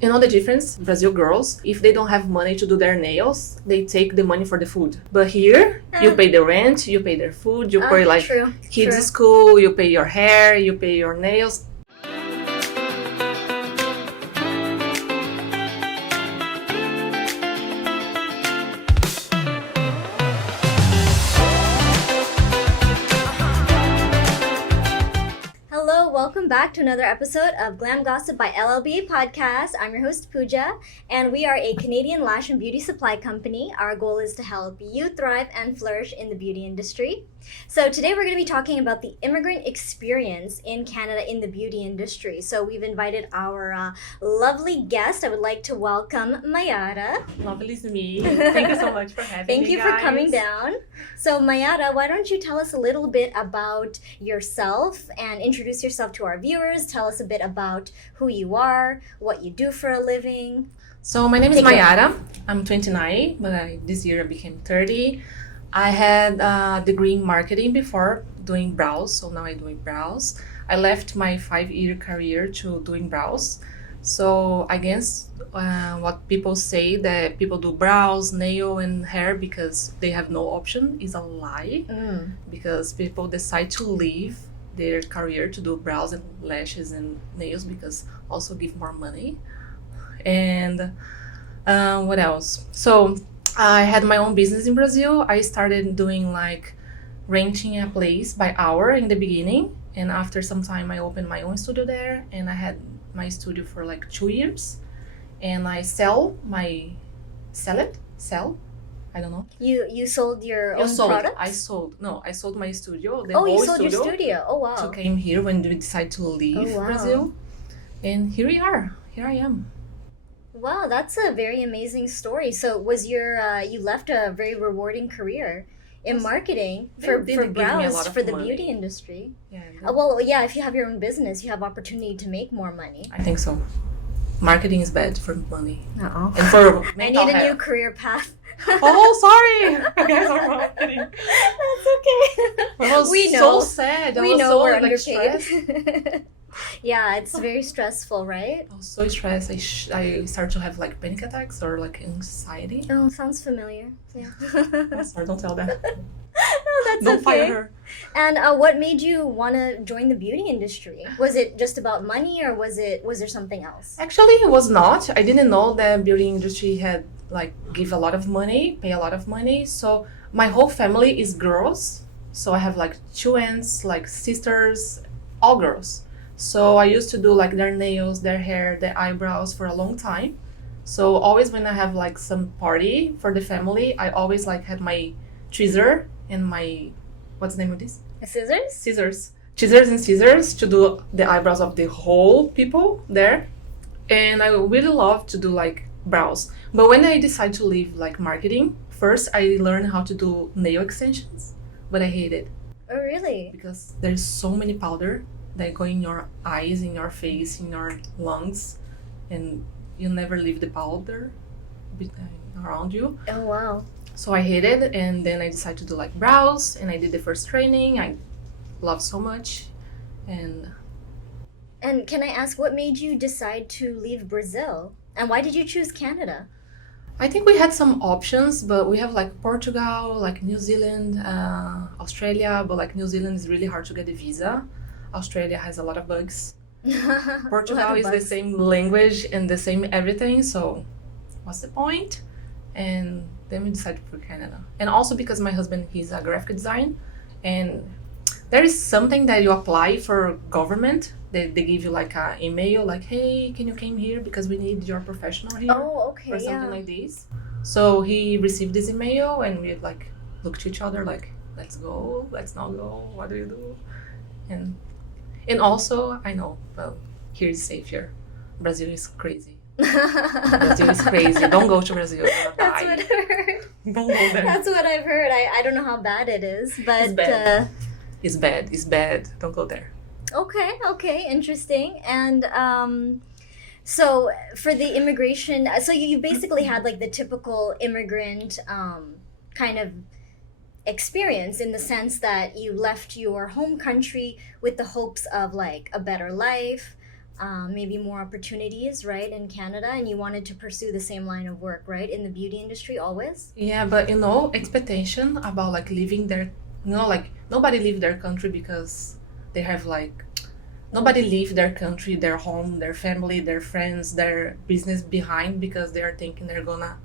You know the difference? Brazil girls, if they don't have money to do their nails, they take the money for the food. But here, you pay the rent, you pay their food, you pay like kids' school, you pay your hair, you pay your nails. Welcome back to another episode of Glam Gossip by LLBA Podcast. I'm your host, Puja, and we are a Canadian lash and beauty supply company. Our goal is to help you thrive and flourish in the beauty industry. So today we're going to be talking about the immigrant experience in Canada in the beauty industry. So we've invited our lovely guest. I would like to welcome Mayara. Lovely to meet you. Thank you so much for having me, Thank you for coming down. So Mayara, why don't you tell us a little bit about yourself and introduce yourself to our viewers. Tell us a bit about who you are, what you do for a living. So my name is Mayara. I'm 29, but this year I became 30. I had a degree in marketing before doing brows, so now I'm doing brows. I left my 5-year career to doing brows. So against what people say that people do brows, nail, and hair because they have no option is a lie. Because people decide to leave their career to do brows and lashes and nails because also give more money. And what else? So I had my own business in Brazil. I started doing like renting a place by hour in the beginning, and after some time I opened my own studio there, and I had my studio for like 2 years, and I sell I don't know. You sold your own product? I sold my studio. You sold your studio. Oh wow. So came here when we decided to leave Brazil, and here we are. Here I am. Wow, that's a very amazing story. So was you left a very rewarding career in marketing for brows for the beauty industry? Yeah. If you have your own business, you have opportunity to make more money. I think so. Marketing is bad for money. Uh-oh. And for I need a new career path. Oh, sorry. You guys are marketing. That's okay. We know. So sad. We know so we're underpaid. Yeah, it's very stressful, right? I was so stressed. I started to have like panic attacks or like anxiety. Oh, sounds familiar. Yeah. Sorry, don't tell that. No, that's don't okay. fire her. And what made you want to join the beauty industry? Was it just about money, or was there something else? Actually, it was not. I didn't know the beauty industry had like give a lot of money, pay a lot of money. So my whole family is girls. So I have like 2 aunts, like sisters, all girls. So I used to do like their nails, their hair, their eyebrows for a long time. So always when I have like some party for the family, I always like had my tweezer and my, what's the name of this? Scissors? Scissors. Scissors to do the eyebrows of the whole people there. And I really love to do like brows. But when I decided to leave like marketing, first I learned how to do nail extensions, but I hate it. Oh, really? Because there's so many powder that go in your eyes, in your face, in your lungs, and you never leave the powder around you. Oh, wow. So I hate it, and then I decided to do like brows, and I did the first training. I love so much. And can I ask, what made you decide to leave Brazil? And why did you choose Canada? I think we had some options, but we have like Portugal, like New Zealand, Australia, but like New Zealand is really hard to get a visa. Australia has a lot of bugs. Portugal is the same language and the same everything, so what's the point? And then we decided for Canada. And also because my husband, he's a graphic design, and there is something that you apply for government. They give you like an email like, hey, can you come here because we need your professional here? Oh, okay, or something like this. So he received this email and we like looked to each other like, let's go, let's not go, what do you do? And also, I know, well, here is safer. Brazil is crazy. Brazil is crazy. Don't go to Brazil. That's what I've heard. Don't go there. That's what I've heard. I don't know how bad it is, but... It's bad. It's bad. Don't go there. Okay. Interesting. And so for the immigration... So you basically had like the typical immigrant kind of experience in the sense that you left your home country with the hopes of like a better life, maybe more opportunities, right, in Canada, and you wanted to pursue the same line of work, right, in the beauty industry always? Yeah, but expectation about like leaving their, like nobody leave their country because they have like, nobody leave their country, their home, their family, their friends, their business behind because they are thinking they're gonna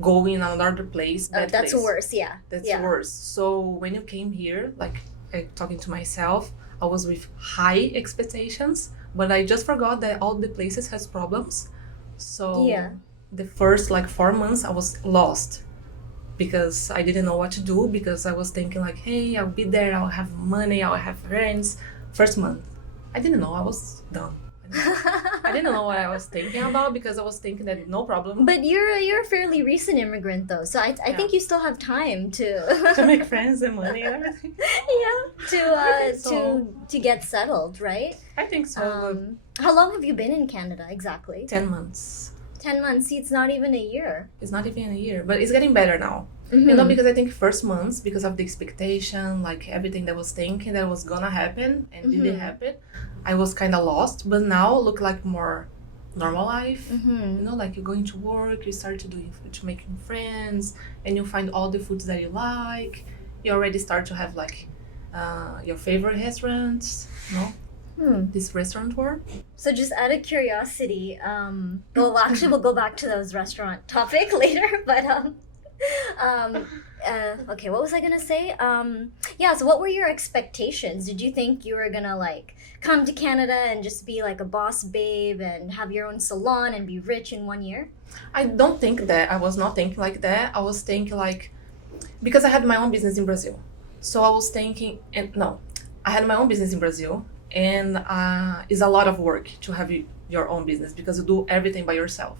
go in another place. That's place. Worse, yeah. That's yeah. worse. So when you came here, like talking to myself, I was with high expectations, but I just forgot that all the places has problems. So the first like 4 months I was lost because I didn't know what to do, because I was thinking like, hey, I'll be there, I'll have money, I'll have friends. First month, I didn't know, I was done. I didn't know what I was thinking about, because I was thinking that no problem. But you're a fairly recent immigrant though, so I think you still have time to make friends and money and everything. To get settled, right? I think so. How long have you been in Canada exactly? 10 months. 10 months. See, it's not even a year. It's not even a year, but it's getting better now. Mm-hmm. Because I think first months, because of the expectation, like everything that was thinking that was gonna happen and didn't happen, I was kind of lost. But now look like more normal life. Like you're going to work, you start to making friends, and you find all the foods that you like. You already start to have like your favorite restaurants. This restaurant work. So just out of curiosity, actually we'll go back to those restaurant topic later, but okay, what was I gonna say? So what were your expectations? Did you think you were gonna like come to Canada and just be like a boss babe and have your own salon and be rich in 1 year? I don't think that. I was not thinking like that. I was thinking like, because I had my own business in Brazil. So I was thinking, I had my own business in Brazil, and it's a lot of work to have your own business because you do everything by yourself.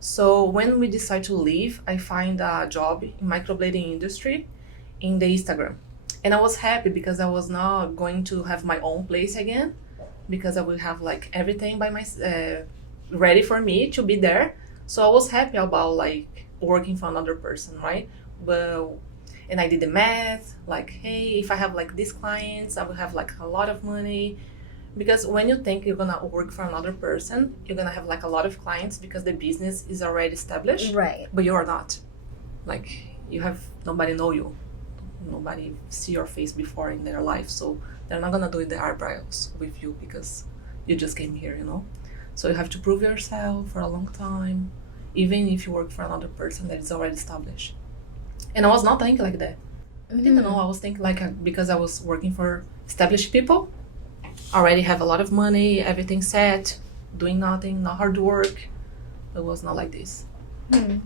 So when we decide to leave, I find a job in microblading industry in the Instagram. And I was happy because I was not going to have my own place again, because I will have like everything by ready for me to be there. So I was happy about like working for another person, right? And I did the math, like, hey, if I have like these clients, I will have like a lot of money. Because when you think you're gonna work for another person, you're gonna have like a lot of clients because the business is already established. Right. But you are not. Like nobody know you. Nobody see your face before in their life. So they're not gonna do the eyebrows with you because you just came here, So you have to prove yourself for a long time, even if you work for another person that is already established. And I was not thinking like that. I didn't know. I was thinking like, because I was working for established people, already have a lot of money, everything set, doing nothing, not hard work. It was not like this.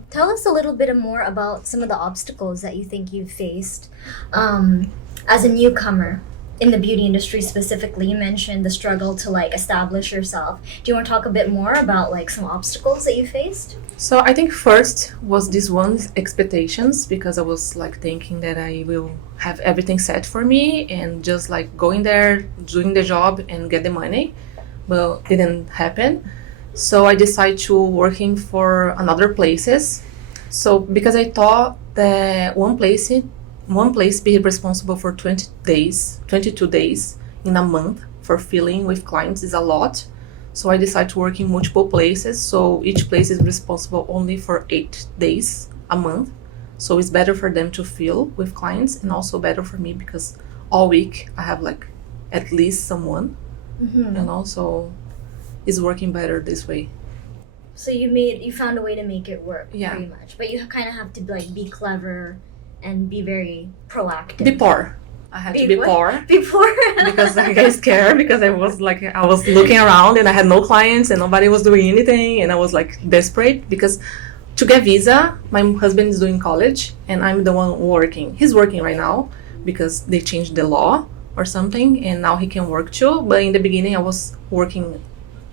Tell us a little bit more about some of the obstacles that you think you've faced as a newcomer in the beauty industry specifically. You mentioned the struggle to like establish yourself. Do you want to talk a bit more about like some obstacles that you faced? So I think first was this one's expectations, because I was like thinking that I will have everything set for me and just like going there, doing the job and get the money. Well, it didn't happen. So I decided to working for another places. So because I thought that one place be responsible for 22 days in a month for filling with clients is a lot. So I decided to work in multiple places. So each place is responsible only for 8 days a month. So it's better for them to fill with clients, and also better for me because all week I have like at least someone, so it's working better this way. So you found a way to make it work, pretty much. But you kind of have to like be clever and be very proactive. Be poor. I had to be poor. Be poor. Because I got scared, because I was looking around and I had no clients and nobody was doing anything, and I was like desperate because to get visa, my husband is doing college and I'm the one working. He's working right now because they changed the law or something, and now he can work too. But in the beginning I was working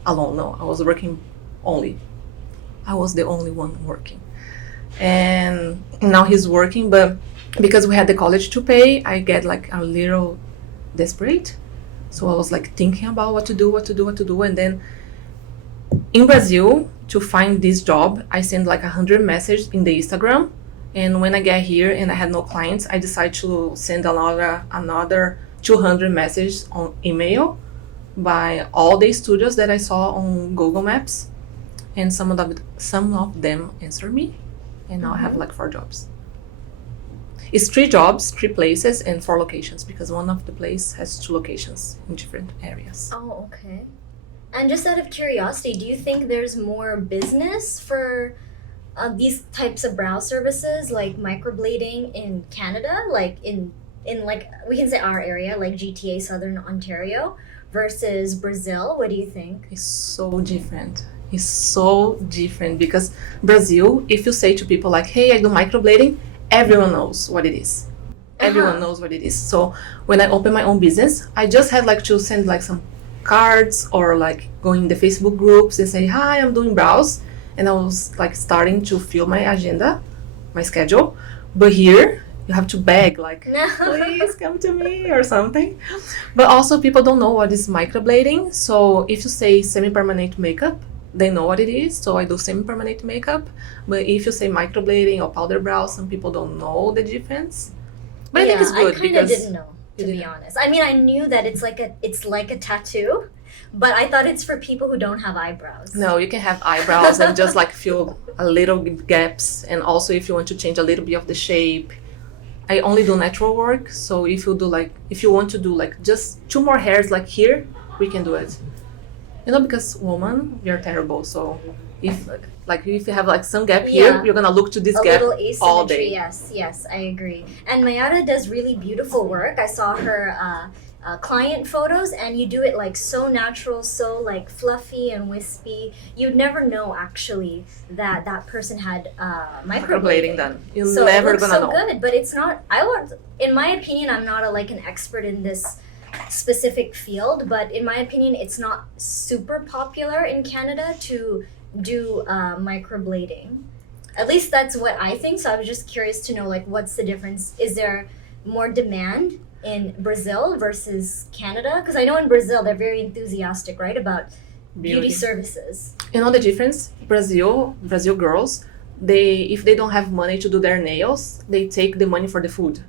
alone. No, I was working only. I was the only one working. And now he's working, but because we had the college to pay, I get like a little desperate. So I was like thinking about what to do. And then in Brazil, to find this job, I sent like 100 messages in the Instagram. And when I get here and I had no clients, I decided to send another 200 messages on email by all the studios that I saw on Google Maps, and some of them answered me, and now I have like 4 jobs. It's 3 jobs, 3 places, and 4 locations, because one of the place has 2 locations in different areas. Oh, okay. And just out of curiosity, do you think there's more business for these types of brow services, like microblading in Canada, like in like, we can say our area, like GTA, Southern Ontario, versus Brazil? What do you think? It's so different. It's so different because Brazil, if you say to people like, hey, I do microblading, everyone knows what it is. Everyone knows what it is. So when I opened my own business, I just had like to send like some cards or like go in the Facebook groups and say, hi, I'm doing brows. And I was like starting to fill my agenda, my schedule. But here, you have to beg, like, please come to me or something. But also people don't know what is microblading. So if you say semi-permanent makeup, they know what it is. So I do semi-permanent makeup. But if you say microblading or powder brows, some people don't know the difference. But I think it's good because... I kind of didn't know, to be honest. I mean, I knew that it's like a tattoo, but I thought it's for people who don't have eyebrows. No, you can have eyebrows and just like fill a little gaps. And also if you want to change a little bit of the shape. I only do natural work, so if you want to do like just 2 more hairs like here, we can do it. You know, because women, we are terrible. So if you have like some gap here, you're gonna look to this gap little asymmetry, all day. Yes, I agree. And Mayara does really beautiful work. I saw her client photos, and you do it like so natural, so like fluffy and wispy. You'd never know actually that person had microblading done. You're never gonna know. So good, but it's not. In my opinion, I'm not an expert in this specific field, but in my opinion, it's not super popular in Canada to do microblading. At least that's what I think. So I was just curious to know, like, what's the difference? Is there more demand in Brazil versus Canada? Because I know in Brazil they're very enthusiastic, right, about beauty services. You know the difference? Brazil girls, if they don't have money to do their nails, they take the money for the food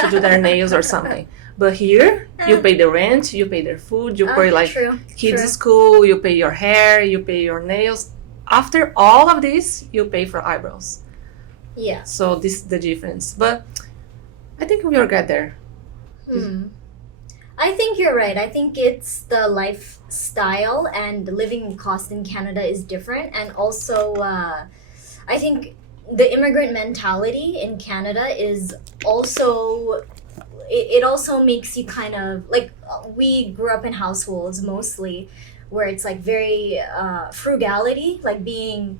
to do their nails or something. But here, you pay the rent, you pay their food, you pay like kids' school, you pay your hair, you pay your nails. After all of this, you pay for eyebrows. Yeah. So this is the difference. But I think we will get there. I think you're right. I think it's the lifestyle and living cost in Canada is different. And also, I think the immigrant mentality in Canada is also... It also makes you kind of... Like, we grew up in households mostly where it's like very frugality, like being,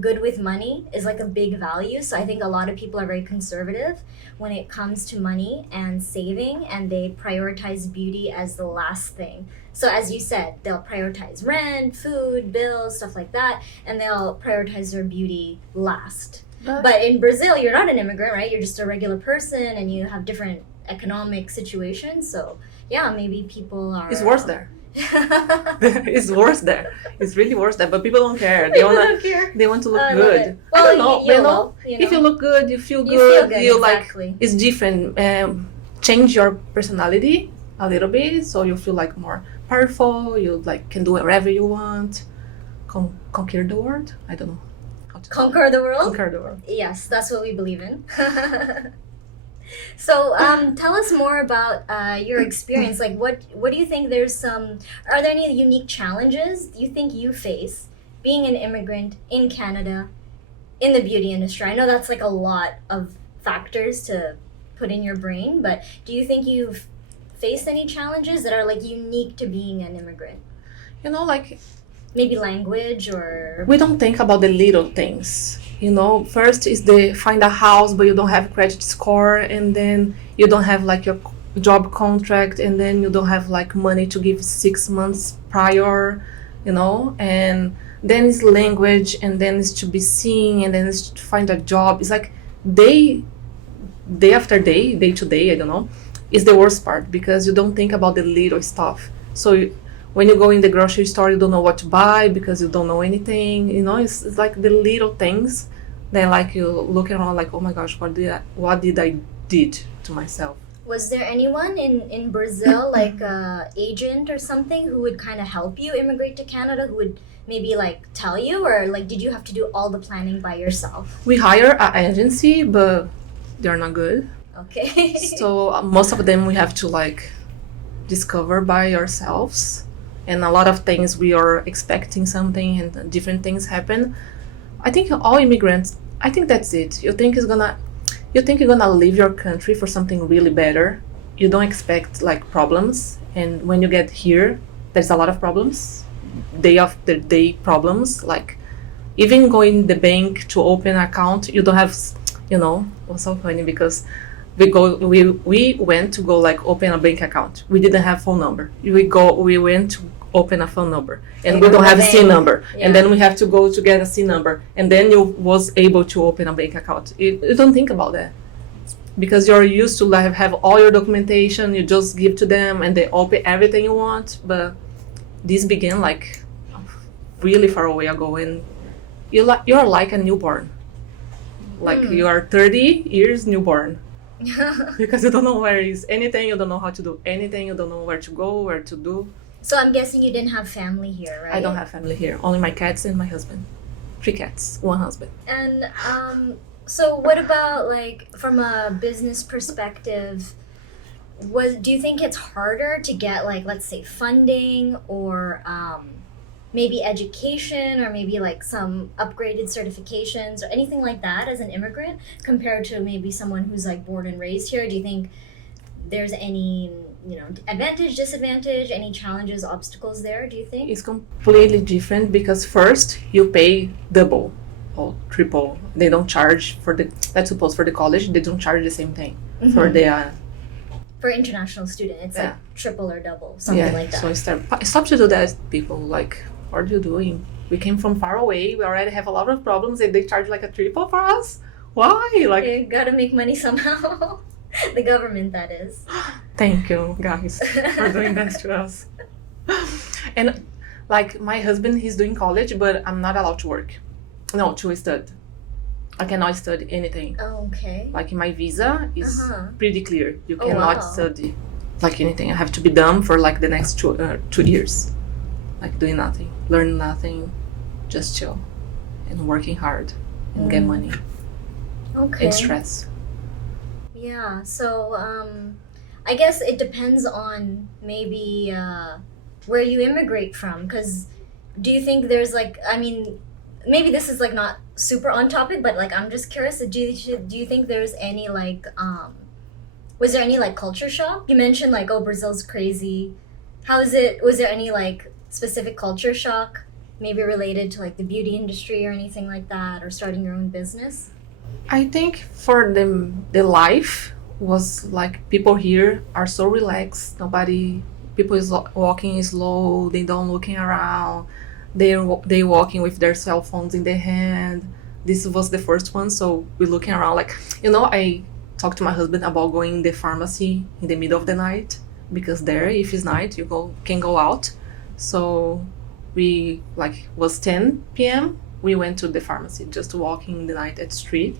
good with money is like a big value. So I think a lot of people are very conservative when it comes to money and saving, and they prioritize beauty as the last thing. So as you said, they'll prioritize rent, food, bills, stuff like that, and they'll prioritize their beauty last. But in Brazil, you're not an immigrant, right? You're just a regular person and you have different economic situations. So yeah, maybe people are... It's worse there. It's worse there. It's really worse there. But people don't care. They want to look good. Well, I don't know. If you look good, you feel good. Exactly. It's different. Change your personality a little bit, so you feel like more powerful. You like can do whatever you want. Conquer the world. I don't know. Conquer the world. Conquer the world. Yes, that's what we believe in. So tell us more about your experience. Like, what do you think are there any unique challenges you think you face being an immigrant in Canada in the beauty industry? I know that's like a lot of factors to put in your brain, but do you think you've faced any challenges that are like unique to being an immigrant? Like maybe language or... We don't think about the little things. First is find a house, but you don't have credit score, and then you don't have like your job contract, and then you don't have like money to give 6 months prior, and then it's language, and then it's to be seen, and then it's to find a job. It's like day after day to day, I don't know, is the worst part because you don't think about the little stuff. So when you go in the grocery store, you don't know what to buy because you don't know anything. It's like the little things that like you look around like, oh my gosh, what did I did to myself? Was there anyone in Brazil, like a agent or something, who would kind of help you immigrate to Canada, who would maybe like tell you, or like did you have to do all the planning by yourself? We hire an agency, but they're not good. Okay. So most of them we have to like discover by ourselves, and a lot of things we are expecting something and different things happen. I think all immigrants, I think that's it. You think you're gonna leave your country for something really better. You don't expect like problems, and when you get here, there's a lot of problems, day after day problems. Like even going the bank to open an account, you don't have, you know, it was so funny because we went to go like open a bank account. We didn't have phone number. We went to open a phone number and we don't have a SIN number, and then we have to go to get a SIN number, and then you was able to open a bank account. You don't think about that because you're used to like have all your documentation. You just give to them and they open everything you want. But this began like really far away ago, and you're like a newborn, like you are 30 years newborn. Because you don't know where is anything, you don't know how to do anything, you don't know where to go, where to do. So I'm guessing you didn't have family here, right? I don't have family here. Only my cats and my husband. 3 cats, 1 husband. And so what about like from a business perspective? Do you think it's harder to get like, let's say, funding or maybe education or maybe like some upgraded certifications or anything like that as an immigrant compared to maybe someone who's like born and raised here? Do you think there's any, you know, advantage, disadvantage, any challenges, obstacles there, do you think? It's completely different because first you pay double or triple. They don't charge for the, let's suppose for the college, they don't charge the same thing for the for international student, it's like triple or double, something like that. So stop to do that, people. Like, what are you doing? We came from far away. We already have a lot of problems, and they charge like a triple for us. Why? Like, you gotta make money somehow. The government, that is. Thank you, guys, for doing that to us. And like my husband, he's doing college, but I'm not allowed to work. No, to study. I cannot study anything. Oh, okay. Like my visa is pretty clear. You cannot study like anything. I have to be dumb for like the next 2 years, like doing nothing, learning nothing, just chill and working hard and get money. Okay. And stress. Yeah. So I guess it depends on maybe where you immigrate from. Because do you think there's like, I mean, maybe this is like not super on topic, but like I'm just curious. Do you think there's any like was there any like culture shock? You mentioned like, oh, Brazil's crazy. How is it? Was there any like specific culture shock, maybe related to like the beauty industry or anything like that, or starting your own business? I think for the life was like people here are so relaxed. People is walking slow. They don't looking around. They walking with their cell phones in their hand. This was the first one, so we're looking around like, you know, I talked to my husband about going in the pharmacy in the middle of the night because there, if it's night, you can go out. So we like was 10 p.m. We went to the pharmacy just walking in the night at street.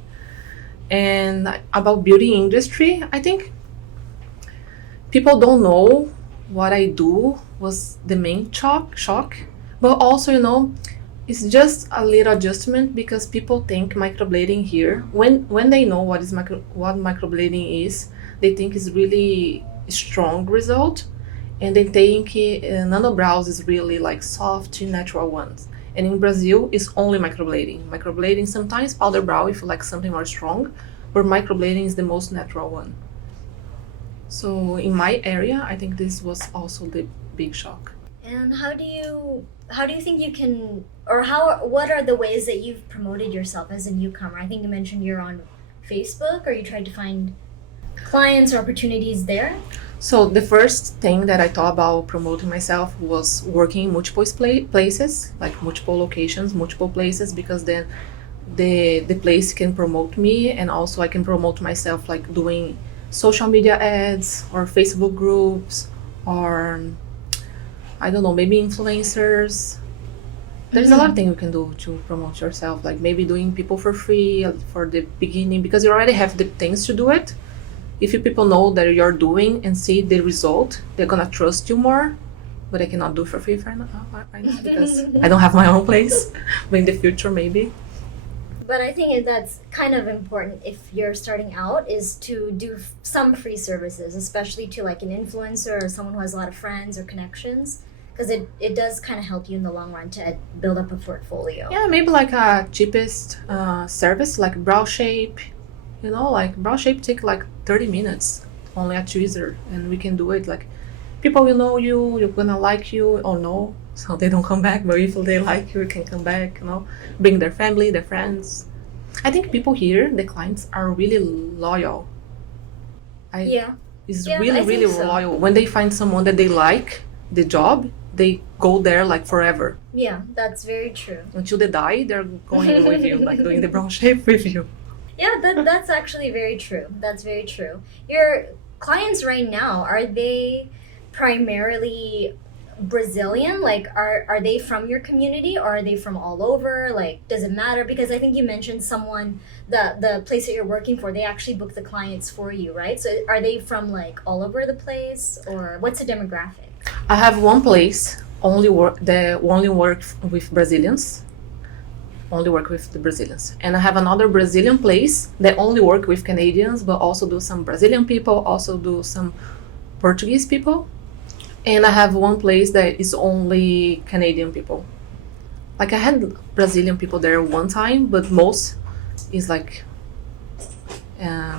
And about beauty industry, I think people don't know what I do was the main shock. But also, you know, it's just a little adjustment because people think microblading here, when they know what microblading is, they think it's really strong result, and they think nano brows is really like soft, natural ones. And in Brazil, it's only microblading. Microblading, sometimes powder brow if you like something more strong, but microblading is the most natural one. So in my area, I think this was also the big shock. And how do you think you can, or what are the ways that you've promoted yourself as a newcomer? I think you mentioned you're on Facebook, or you tried to find clients or opportunities there? So the first thing that I thought about promoting myself was working in multiple places, like multiple locations, multiple places, because then the place can promote me, and also I can promote myself like doing social media ads or Facebook groups, or I don't know, maybe influencers. There's a lot of things you can do to promote yourself, like maybe doing people for free for the beginning, because you already have the things to do it. if you people know that you're doing and see the result, they're gonna trust you more. But I cannot do for free right now because I don't have my own place. But in the future, maybe. But I think that's kind of important if you're starting out, is to do some free services, especially to like an influencer or someone who has a lot of friends or connections, because it does kind of help you in the long run to build up a portfolio. Yeah, maybe like a cheapest service, like brow shape. Like brow shape take like 30 minutes, only a tweezer, and we can do it. Like people will know you're gonna like you or no, so they don't come back. But if they like you can come back. Bring their family, their friends. I think people here, the clients, are really loyal. It's really so. loyal. When they find someone that they like the job, they go there like forever. Yeah, that's very true. Until they die, they're going with you, like doing the brow shape with you. Yeah, that's actually very true. That's very true. Your clients right now, are they primarily Brazilian? Like, are they from your community, or are they from all over? Like, does it matter? Because I think you mentioned someone, the place that you're working for, they actually book the clients for you, right? So are they from like all over the place, or what's the demographic? I have one place only work with Brazilians. Only work with the Brazilians. And I have another Brazilian place that only work with Canadians, but also do some Brazilian people, also do some Portuguese people. And I have one place that is only Canadian people. Like I had Brazilian people there one time, but most is like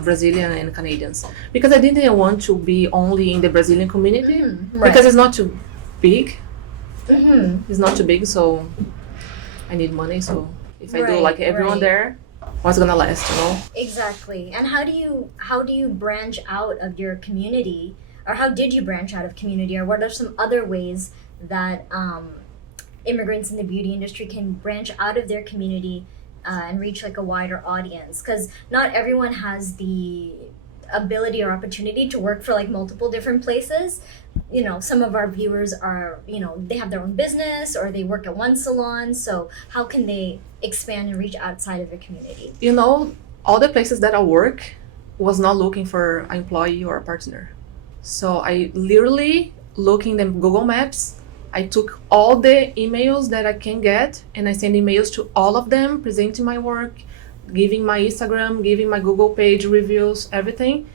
Brazilian and Canadians. Because I didn't want to be only in the Brazilian community, because it's not too big. It's not too big, so I need money. So if I do like everyone there, what's gonna last, Exactly. And how do you branch out of your community? Or how did you branch out of community? Or what are some other ways that immigrants in the beauty industry can branch out of their community and reach like a wider audience? Because not everyone has the ability or opportunity to work for like multiple different places. Some of our viewers are, they have their own business or they work at one salon. So how can they expand and reach outside of their community? All the places that I work was not looking for an employee or a partner. So I literally look in the Google Maps. I took all the emails that I can get and I send emails to all of them, presenting my work, giving my Instagram, giving my Google page reviews, everything.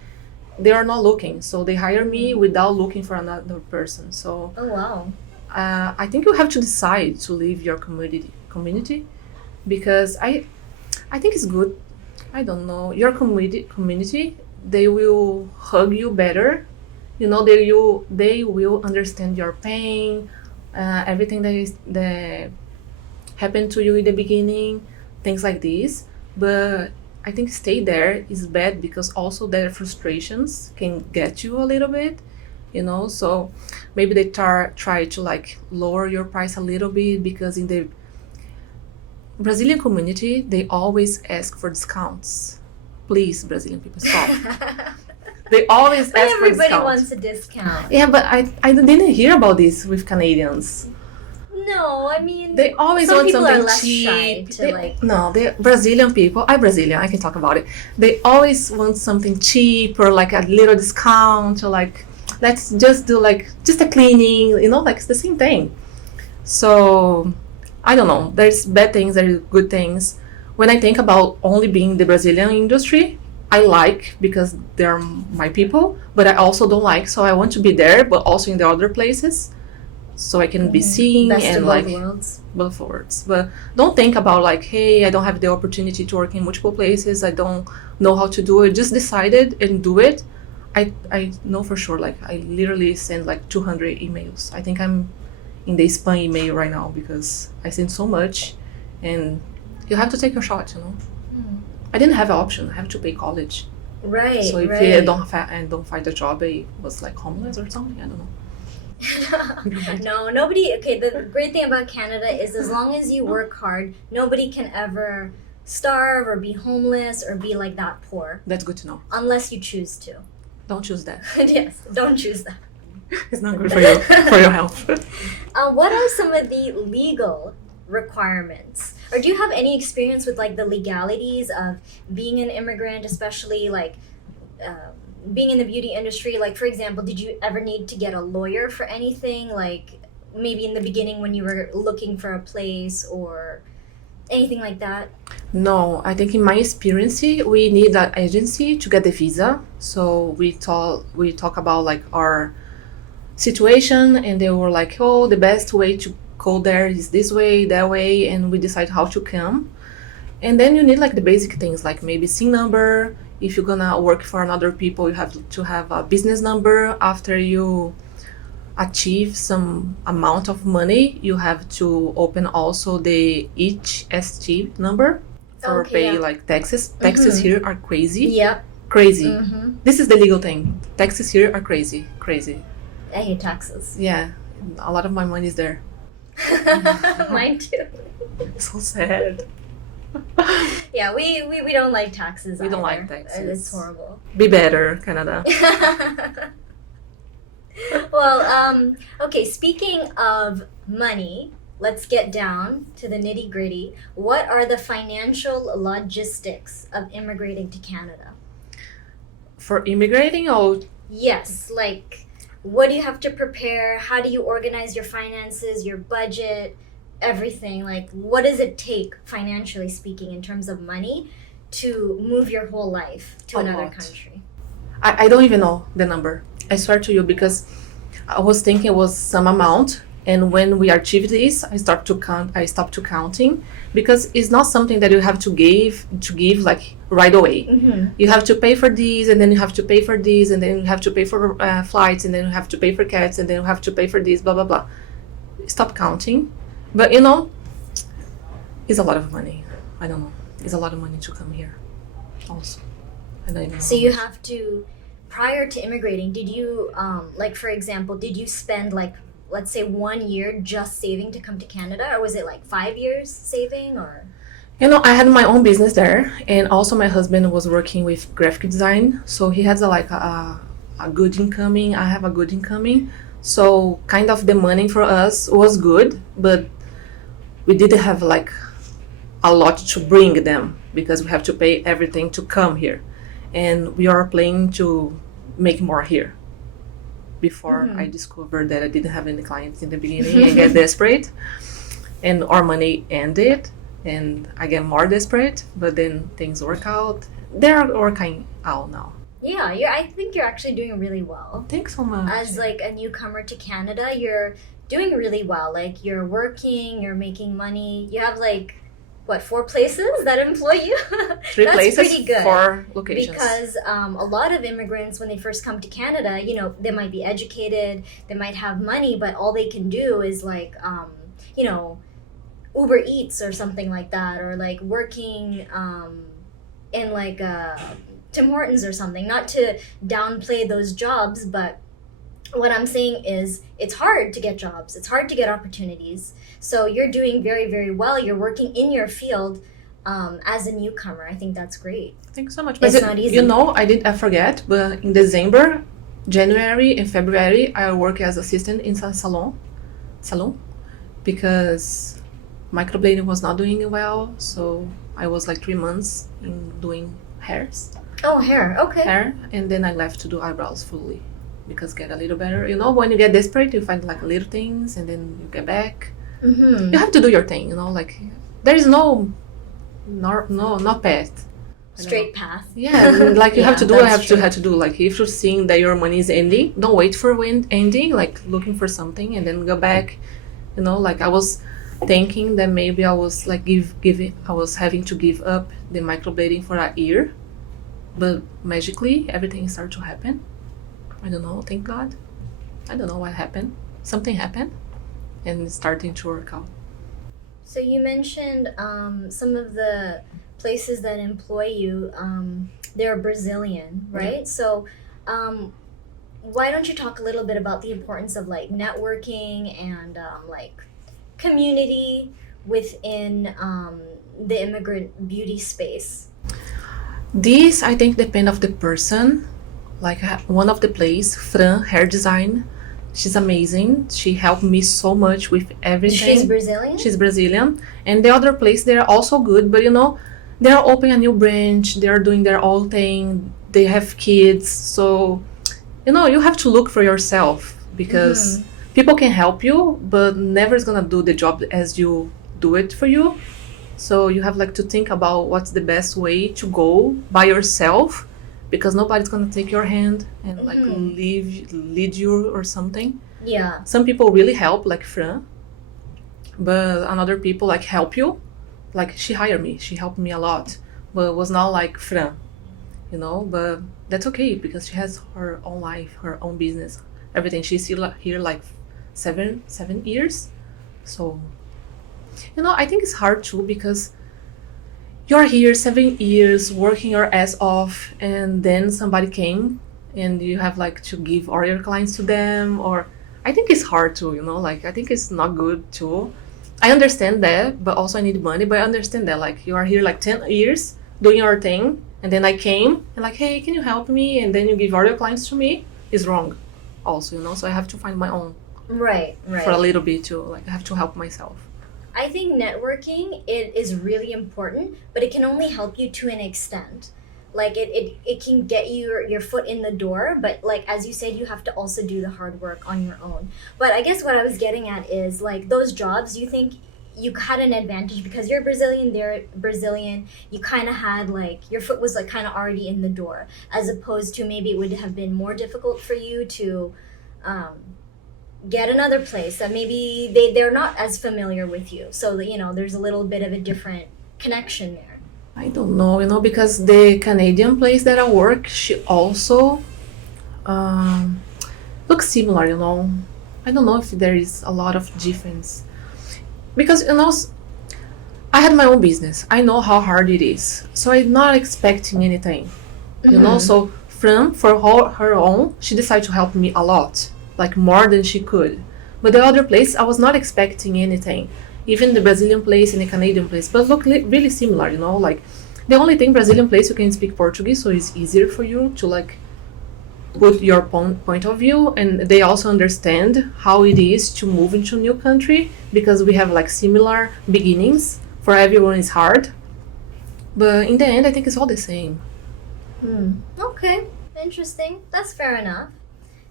They are not looking. So they hire me without looking for another person. So oh, wow. I think you have to decide to leave your community because I think it's good. I don't know. Your community, they will hug you better. They will understand your pain, everything that happened to you in the beginning, things like this. But I think stay there is bad because also their frustrations can get you a little bit, So maybe they try to like lower your price a little bit because in the Brazilian community they always ask for discounts. Please, Brazilian people, stop. They always ask for discounts. Everybody wants a discount. Yeah, but I didn't hear about this with Canadians. No, I mean, they always some want people something are less cheap. Shy to No, the Brazilian people. I'm Brazilian. I can talk about it. They always want something cheap or like a little discount or like let's just do like just a cleaning. Like it's the same thing. So I don't know. There's bad things. There's good things. When I think about only being the Brazilian industry, I like because they're my people, but I also don't like. So I want to be there, but also in the other places, so I can be seen and like both worlds. But don't think about like, hey, I don't have the opportunity to work in multiple places. I don't know how to do it. Just decided and do it. I know for sure. Like I literally send like 200 emails. I think I'm in the spam email right now because I send so much, and you have to take your shot. I didn't have an option. I have to pay college. Right. So if I don't find a job, I was like homeless or something. I don't know. No, nobody. Okay, the great thing about Canada is as long as you work hard, nobody can ever starve or be homeless or be like that poor. That's good to know. Unless you choose to. Don't choose that. Yes, don't choose that. It's not good for you, for your health. What are some of the legal requirements? Or do you have any experience with like the legalities of being an immigrant, especially like being in the beauty industry, like, for example, did you ever need to get a lawyer for anything? Like, maybe in the beginning when you were looking for a place or anything like that? No, I think in my experience, we need an agency to get the visa. So we talk about like our situation, and they were like, oh, the best way to go there is this way, that way, and we decide how to come. And then you need like the basic things, like maybe SIN number. If you're gonna work for another people, you have to have a business number. After you achieve some amount of money, you have to open also the HST number for Okay, pay yeah. like taxes. Taxes here are crazy. Yep. Crazy. Mm-hmm. This is the legal thing. Taxes here are crazy. Crazy. I hate taxes. Yeah. A lot of my money is there. Mine too. So sad. Yeah, we don't like taxes. We don't like either. taxes. It's horrible. Be better, Canada. Well, okay, speaking of money, let's get down to the nitty gritty. What are the financial logistics of immigrating to Canada? For immigrating or Yes, like, what do you have to prepare? How do you organize your finances, your budget, everything? Like, what does it take, financially speaking, in terms of money, to move your whole life to A another lot. country? I don't even know the number. I swear to you, because I was thinking it was some amount, and when we achieved this, I stopped to counting, because it's not something that you have to give like right away. Mm-hmm. You have to pay for these, and then you have to pay for these, and then you have to pay for flights, and then you have to pay for cats, and then you have to pay for this, blah blah blah. Stop counting, but it's a lot of money. I don't know. It's a lot of money to come here. Also, I don't even know. So how you much. have to, prior to immigrating, did you, like, for example, did you spend, like, let's say 1 year just saving to come to Canada? Or was it like 5 years saving, or? I had my own business there, and also my husband was working with graphic design, so he has a good incoming. I have a good incoming, so kind of the money for us was good, but we didn't have like a lot to bring them, because we have to pay everything to come here, and we are planning to make more here. Before I discovered that I didn't have any clients in the beginning, I get desperate, and our money ended, and I get more desperate. But then things work out. They're working out now. Yeah, I think you're actually doing really well. Thanks so much. As like a newcomer to Canada, you're doing really well. Like, you're working, you're making money. You have like, what, 4 places that employ you? 3 That's places, pretty good. 4 locations. Because a lot of immigrants, when they first come to Canada, they might be educated, they might have money, but all they can do is like, Uber Eats or something like that, or like working in like Tim Hortons or something. Not to downplay those jobs, but what I'm saying is it's hard to get jobs. It's hard to get opportunities. So you're doing very, very well. You're working in your field as a newcomer. I think that's great. Thanks so much. It's not easy. I forget, but in December, January, and February, I work as assistant in a salon, because microblading was not doing well. So I was like 3 months in doing hairs. Oh, hair. Okay. Hair, and then I left to do eyebrows fully, because get a little better. When you get desperate, you find like little things, and then you get back. Mm-hmm. You have to do your thing. Like there is no path. Straight path. Yeah, like you Yeah, have to do. that's true. Have to do. Like if you're seeing that your money is ending, don't wait for when ending. Like looking for something and then go back. Like I was thinking that maybe I was like I was having to give up the microblading for a year, but magically everything started to happen. I don't know. Thank God. I don't know what happened. Something happened, and it's starting to work out. So you mentioned some of the places that employ you, they're Brazilian, right? Yeah. So why don't you talk a little bit about the importance of like networking and like community within the immigrant beauty space? This I think depend of the person. Like one of the place, Fran Hair Design, she's amazing. She helped me so much with everything. She's Brazilian? She's Brazilian. And the other place, they're also good, but they are opening a new branch, they are doing their own thing, they have kids. So, you have to look for yourself because people can help you, but never is gonna do the job as you do it for you. So you have like to think about what's the best way to go by yourself, because nobody's gonna take your hand and like lead you or something. Yeah. Some people really help, like Fran, but another people like help you. Like she hired me, she helped me a lot, but it was not like Fran, but that's okay because she has her own life, her own business, everything. She's still here like seven years. So I think it's hard too because you're here 7 years working your ass off, and then somebody came and you have like to give all your clients to them. Or I think it's hard too, like I think it's not good too. I understand that, but also I need money. But I understand that like you are here like 10 years doing your thing, and then I came and like, hey, can you help me? And then you give all your clients to me. Is wrong also, so I have to find my own Right. for a little bit too. Like I have to help myself. I think networking, it is really important, but it can only help you to an extent. Like it can get your foot in the door, but like as you said, you have to also do the hard work on your own. But I guess what I was getting at is like those jobs, you think you had an advantage because you're Brazilian, they're Brazilian, you kind of had like your foot was like kind of already in the door, as opposed to maybe it would have been more difficult for you to get another place that maybe they're not as familiar with you, so there's a little bit of a different connection there. I don't know, because the Canadian place that I work, she also looks similar, I don't know if there is a lot of difference. Because, I had my own business. I know how hard it is. So I'm not expecting anything, So Fran, for her own, she decided to help me a lot, like more than she could. But the other place, I was not expecting anything. Even the Brazilian place and the Canadian place, but look really similar, like the only thing, Brazilian place, you can speak Portuguese, so it's easier for you to like put your point of view, and they also understand how it is to move into a new country because we have like similar beginnings. For everyone it's hard, but in the end I think it's all the same. Okay, interesting. That's fair enough.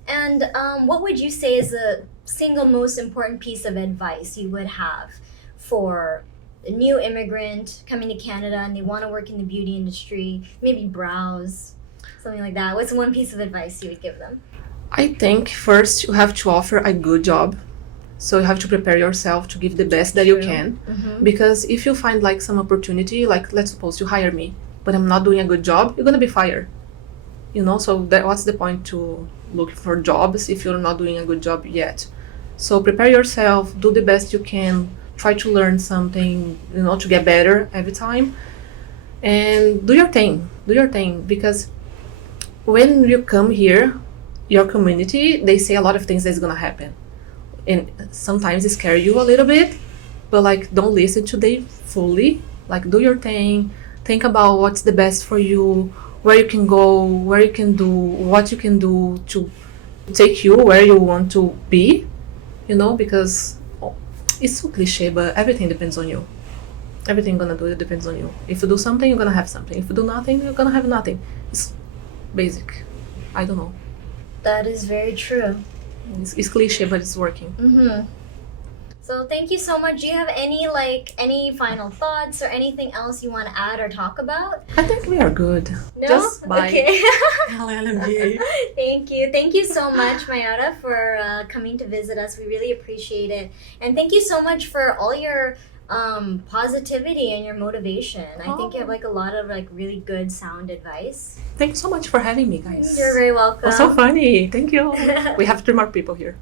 And what would you say is the single most important piece of advice you would have for a new immigrant coming to Canada and they want to work in the beauty industry, maybe brows, something like that? What's one piece of advice you would give them? I think first you have to offer a good job. So you have to prepare yourself to give the best that you can. Because if you find like some opportunity, like let's suppose you hire me, but I'm not doing a good job, you're going to be fired. So what's the point to look for jobs if you're not doing a good job yet? So prepare yourself, do the best you can, try to learn something, to get better every time. And do your thing, because when you come here, your community, they say a lot of things that's gonna happen. And sometimes it scares you a little bit, but like don't listen to them fully. Like do your thing, think about what's the best for you, where you can go, where you can do, what you can do to take you where you want to be, because it's so cliche, but everything depends on you. Everything you're gonna do, it depends on you. If you do something, you're gonna have something. If you do nothing, you're gonna have nothing. It's basic. I don't know. That is very true. It's cliche, but it's working. So thank you so much. Do you have any final thoughts or anything else you want to add or talk about? I think we are good. No? Just bye. Okay. LLBA. Thank you so much, Mayara, for coming to visit us. We really appreciate it. And thank you so much for all your positivity and your motivation. I think you have like a lot of like really good sound advice. Thanks so much for having me, guys. You're very welcome. It was so funny. Thank you. We have 3 more people here.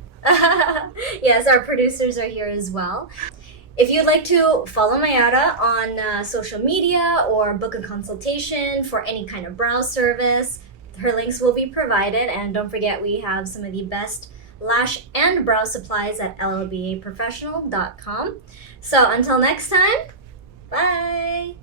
Yes, our producers are here as well. If you'd like to follow Mayara on social media or book a consultation for any kind of brow service, her links will be provided. And don't forget, we have some of the best lash and brow supplies at LLBAprofessional.com. So until next time, bye!